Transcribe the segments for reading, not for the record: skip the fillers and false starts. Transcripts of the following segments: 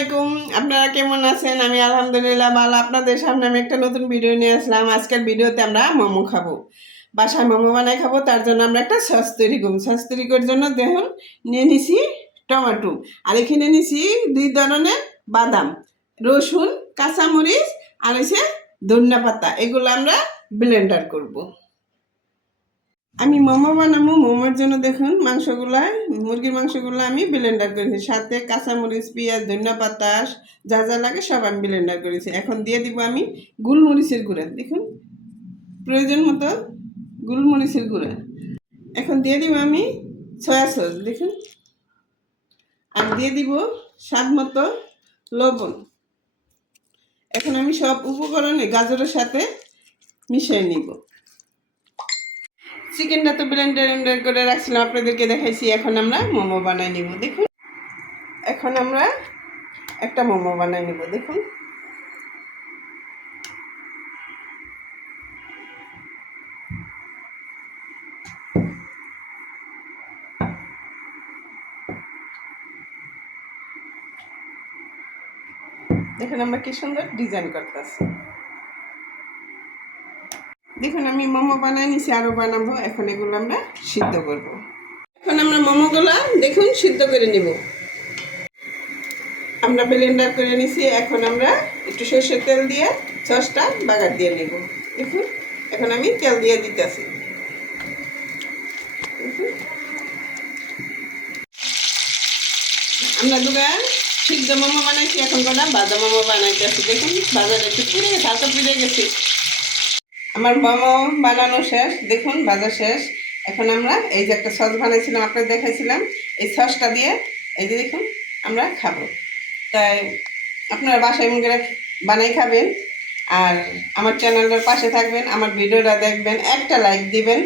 আলাইকুম। আপনারা কেমন আছেন? আমি আলহামদুলিল্লাহ ভালো। আপনাদের সামনে আমি একটা নতুন ভিডিও নিয়ে আসলাম। আজকের ভিডিওতে আমরা মোমো খাবো। বাসায় মোমো বানাই খাবো, তার জন্য আমরা একটা সস তৈরি করব। সস তৈরি করার জন্য দেখুন নিয়ে নিছি টমেটো, আর এখানে নিছি 2 ধরনের বাদাম, রসুন, কাঁচামরিচ আর হচ্ছে ধনিয়া পাতা। এগুলো আমরা ব্লেন্ডার করব। আমি মোমো বানাবো। মোমোর জন্য দেখুন মুরগির মাংসগুলো আমি ব্লেন্ডার করেছি, সাথে কাঁচামরিচ, পেঁয়াজ, ধনিয়া পাতা যা যা লাগে সব আমি ব্লেন্ডার করেছি। এখন দিয়ে দিব আমি গোলমরিচের গুঁড়া, দেখুন প্রয়োজন মতো গোলমরিচের গুঁড়া। এখন দিয়ে দিব আমি সয়া সস, দেখুন। আর দিয়ে দিব স্বাদ মতো লবণ। এখন আমি সব উপকরণ গাজরের সাথে মিশিয়ে নিব। চিকেনটা তো ব্লেন্ডার করে রাখছিলাম, আপনাদেরকে দেখাইছি। এখন আমরা মোমো বানাই নিব, দেখুন। এখন আমরা একটা মোমো বানাই নিব, দেখুন। দেখুন আমরা কি সুন্দর ডিজাইন করতেছি। দেখুন আমি মোমো বানাই নিছি, আরো বানাবো। এখন এগুলো আমরা সিদ্ধ করব। এখন আমরা মোমোগুলা দেখুন সিদ্ধ করে নিব। আমরা ব্লেন্ডার করে নিছি। এখন আমরা একটু সরষের তেল দিয়ে সসটা বাগার দিয়ে নিব, দেখুন। এখন আমি তেল দিয়ে দিতেছি। আমরা দুটা সিদ্ধ মোমো বানাইছি, এখন কটা ভাজা মোমো বানাইতেছি। দেখুন বাজারে একটু পুড়ে গেছে, হাতে পুড়ে গেছে। আমার মোমো বানানো শেষ, দেখুন ভাজা শেষ। এখন আমরা এই যে একটা সস বানাইছিলাম, আপনাদের দেখাইছিলাম, এই সসটা দিয়ে এই যে দেখুন আমরা খাবো। তাই আপনারা বাসায় এমন করে বানাই খাবেন। আর আমার চ্যানেলের পাশে থাকবেন, আমার ভিডিওটা দেখবেন, একটা লাইক দিবেন।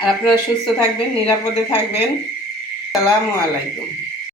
আর আপনারা সুস্থ থাকবেন, নিরাপদে থাকবেন। আসসালামু আলাইকুম।